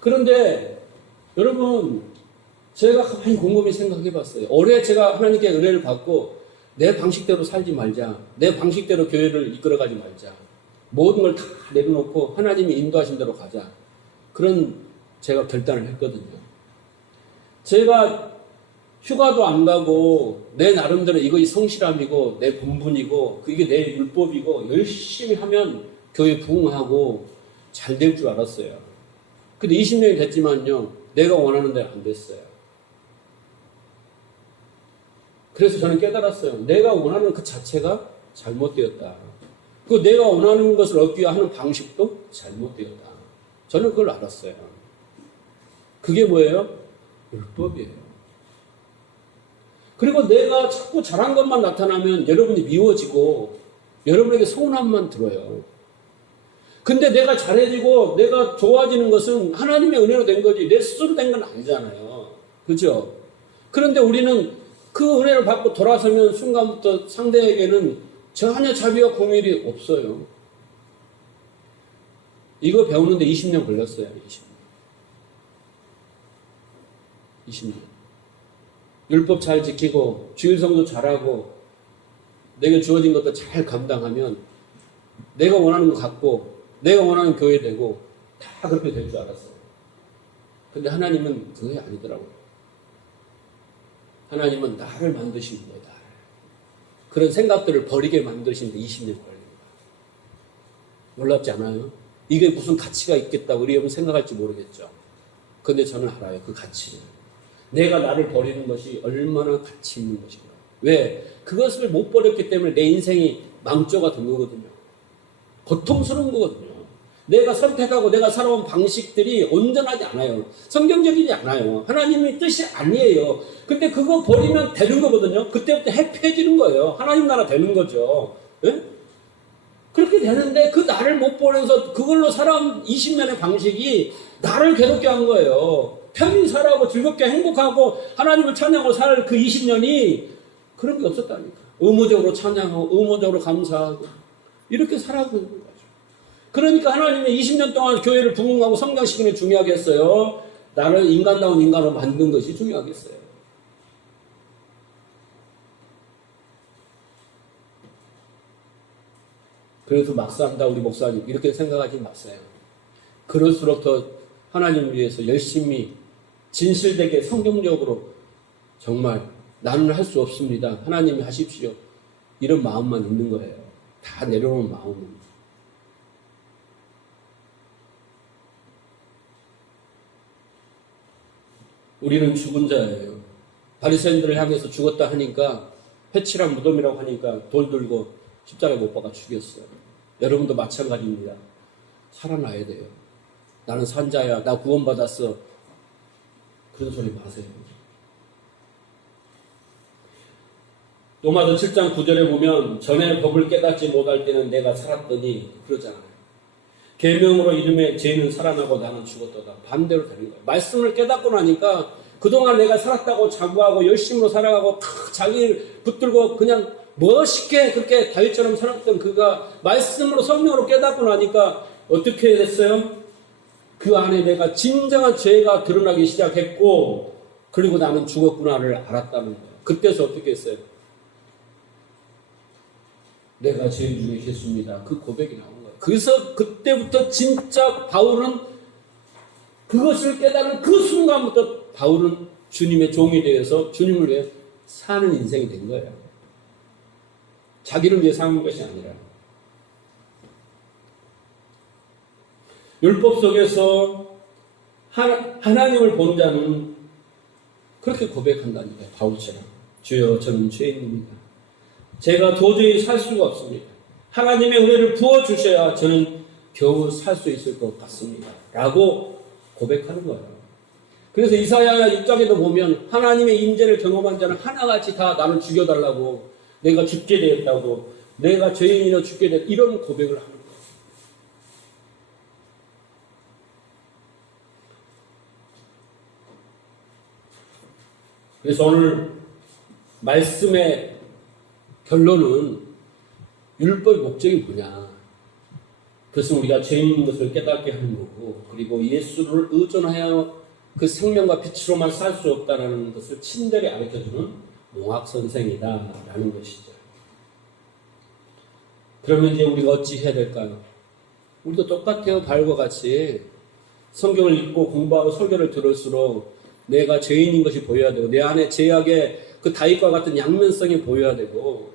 그런데 여러분, 제가 가만히 곰곰이 생각해 봤어요. 올해 제가 하나님께 은혜를 받고 내 방식대로 살지 말자. 내 방식대로 교회를 이끌어가지 말자. 모든 걸 다 내려놓고 하나님이 인도하신 대로 가자. 그런 제가 결단을 했거든요. 제가 휴가도 안 가고 내 나름대로 이거 성실함이고 내 본분이고 이게 내 율법이고 열심히 하면 교회 부흥하고 잘 될 줄 알았어요. 근데 20년이 됐지만요. 내가 원하는 대로 안 됐어요. 그래서 저는 깨달았어요. 내가 원하는 그 자체가 잘못되었다. 그 내가 원하는 것을 얻기 위해 하는 방식도 잘못되었다. 저는 그걸 알았어요. 그게 뭐예요? 율법이에요. 그리고 내가 자꾸 잘한 것만 나타나면 여러분이 미워지고 여러분에게 서운함만 들어요. 근데 내가 잘해지고 내가 좋아지는 것은 하나님의 은혜로 된 거지 내 스스로 된 건 아니잖아요. 그죠? 그런데 우리는 그 은혜를 받고 돌아서면 순간부터 상대에게는 전혀 자비와 공일이 없어요. 이거 배우는데 20년 걸렸어요. 20년. 율법 잘 지키고 주일성도 잘하고 내게 주어진 것도 잘 감당하면 내가 원하는 거 갖고 내가 원하는 교회 되고 다 그렇게 될 줄 알았어요. 근데 하나님은 그게 아니더라고요. 하나님은 나를 만드신 거예요. 나를. 그런 생각들을 버리게 만드시는데 20년 걸립니다. 놀랍지 않아요? 이게 무슨 가치가 있겠다고 우리 여러분 생각할지 모르겠죠. 그런데 저는 알아요. 그 가치를. 내가 나를 버리는 것이 얼마나 가치 있는 것인가. 왜? 그것을 못 버렸기 때문에 내 인생이 망조가 된 거거든요. 고통스러운 거거든요. 내가 선택하고 내가 살아온 방식들이 온전하지 않아요. 성경적이지 않아요. 하나님의 뜻이 아니에요. 근데 그거 버리면 되는 거거든요. 그때부터 해피해지는 거예요. 하나님 나라 되는 거죠. 예? 그렇게 되는데 그 나를 못 버려서 그걸로 살아온 20년의 방식이 나를 괴롭게 한 거예요. 편히 살아가고 즐겁게 행복하고 하나님을 찬양하고 살 그 20년이 그런 게 없었다니까. 의무적으로 찬양하고 의무적으로 감사하고 이렇게 살아가고 있는 거죠. 그러니까 하나님이 20년 동안 교회를 부흥하고 성장시키는 게 중요하겠어요? 나를 인간다운 인간으로 만든 것이 중요하겠어요? 그래서 막상다 우리 목사님 이렇게 생각하지 마세요. 그럴수록 더 하나님을 위해서 열심히 진실되게 성경적으로 정말 나는 할 수 없습니다. 하나님이 하십시오. 이런 마음만 있는 거예요. 다 내려오는 마음은. 우리는 죽은 자예요. 바리새인들을 향해서 죽었다 하니까 회칠한 무덤이라고 하니까 돌 들고 십자가에 못 박아 죽였어요. 여러분도 마찬가지입니다. 살아나야 돼요. 나는 산자야. 나 구원받았어. 그런 소리 마세요. 로마서 7장 9절에 보면 전에 법을 깨닫지 못할 때는 내가 살았더니 그러잖아요. 계명으로 이름에 죄는 살아나고 나는 죽었도다. 반대로 되는 거예요. 말씀을 깨닫고 나니까 그동안 내가 살았다고 자부하고 열심으로 살아가고 자기를 붙들고 그냥 멋있게 그렇게 다윗처럼 살았던 그가 말씀으로 성령으로 깨닫고 나니까 어떻게 됐어요? 그 안에 내가 진정한 죄가 드러나기 시작했고 그리고 나는 죽었구나를 알았다는 거예요. 그때서 어떻게 했어요? 내가 죄인 중에 예수입니다. 그 고백이 나온 거예요. 그래서 그때부터 진짜 바울은 그것을 깨달은 그 순간부터 바울은 주님의 종이 되어서 주님을 위해 사는 인생이 된 거예요. 자기를 위해 사는 것이 아니라. 율법 속에서 하나님을 본 자는 그렇게 고백한다니까요. 바울처럼. 주여 저는 죄인입니다. 제가 도저히 살 수가 없습니다. 하나님의 은혜를 부어주셔야 저는 겨우 살 수 있을 것 같습니다. 라고 고백하는 거예요. 그래서 이사야 6장에도 보면 하나님의 임재를 경험한 자는 하나같이 다 나를 죽여달라고 내가 죽게 되었다고 내가 죄인이라 죽게 됐다 이런 고백을 하는 거예요. 그래서 오늘 말씀의 결론은 율법의 목적이 뭐냐. 그것은 우리가 죄인인 것을 깨닫게 하는 거고 그리고 예수를 의존하여 그 생명과 빛으로만 살 수 없다는 것을 친절히 가르쳐주는 몽학선생이다라는 것이죠. 그러면 이제 우리가 어찌 해야 될까요? 우리도 똑같아요. 바울과 같이 성경을 읽고 공부하고 설교를 들을수록 내가 죄인인 것이 보여야 되고 내 안에 죄악의 그 다윗과 같은 양면성이 보여야 되고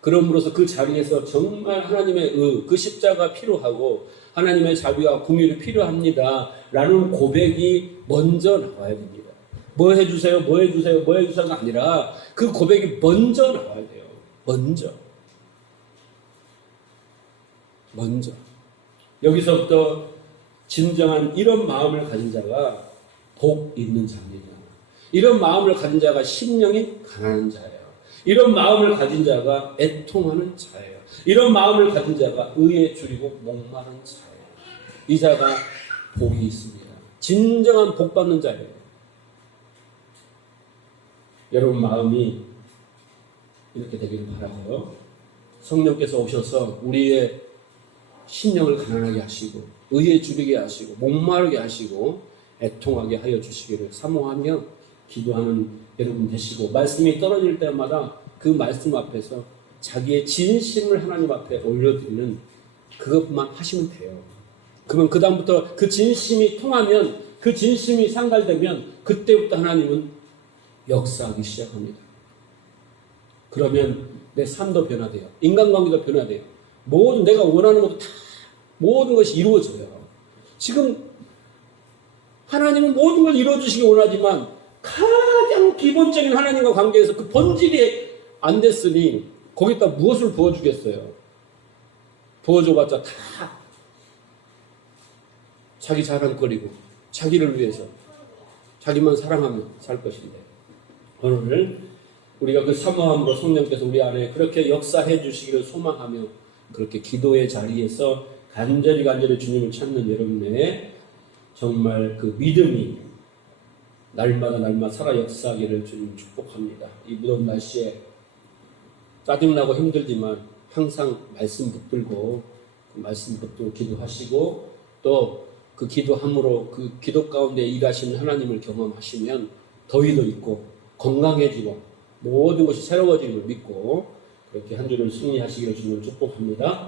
그럼으로써 그 자리에서 정말 하나님의 그 십자가 필요하고 하나님의 자비와 공의가 필요합니다. 라는 고백이 먼저 나와야 됩니다. 뭐 해주세요, 뭐 해주세요, 뭐 해주세요가 아니라 그 고백이 먼저 나와야 돼요. 먼저. 여기서부터 진정한 이런 마음을 가진 자가 복 있는 자입니다. 이런 마음을 가진 자가 심령이 가난한 자예요. 이런 마음을 가진 자가 애통하는 자예요. 이런 마음을 가진 자가 의에 줄이고 목마른 자예요. 이 자가 복이 있습니다. 진정한 복 받는 자예요. 여러분 마음이 이렇게 되기를 바라고요. 성령께서 오셔서 우리의 심령을 가난하게 하시고 의에 줄이게 하시고 목마르게 하시고 애통하게 하여 주시기를 사모하며 기도하는 여러분 되시고 말씀이 떨어질 때마다 그 말씀 앞에서 자기의 진심을 하나님 앞에 올려드리는 그것만 하시면 돼요. 그러면 그 다음부터 그 진심이 통하면 그 진심이 상달되면 그때부터 하나님은 역사하기 시작합니다. 그러면 내 삶도 변화돼요. 인간관계도 변화돼요. 모든 내가 원하는 것도 다 모든 것이 이루어져요. 지금 하나님은 모든 걸 이루어주시기 원하지만 가장 기본적인 하나님과 관계에서 그 본질이 안 됐으니 거기다 무엇을 부어주겠어요? 부어줘봤자 다 자기 자랑거리고 자기를 위해서 자기만 사랑하며 살 것인데 오늘 우리가 그 사모함으로 성령께서 우리 안에 그렇게 역사해 주시기를 소망하며 그렇게 기도의 자리에서 간절히 주님을 찾는 여러분의 정말 그 믿음이 날마다 살아 역사하기를 주님 축복합니다. 이 무더운 날씨에 짜증나고 힘들지만 항상 말씀 붙들고 그 말씀 붙들고 기도하시고 또 그 기도함으로 그 기도 가운데 일하시는 하나님을 경험하시면 더위도 있고 건강해지고 모든 것이 새로워지는 걸 믿고 그렇게 한 주를 승리하시기를 주님을 축복합니다.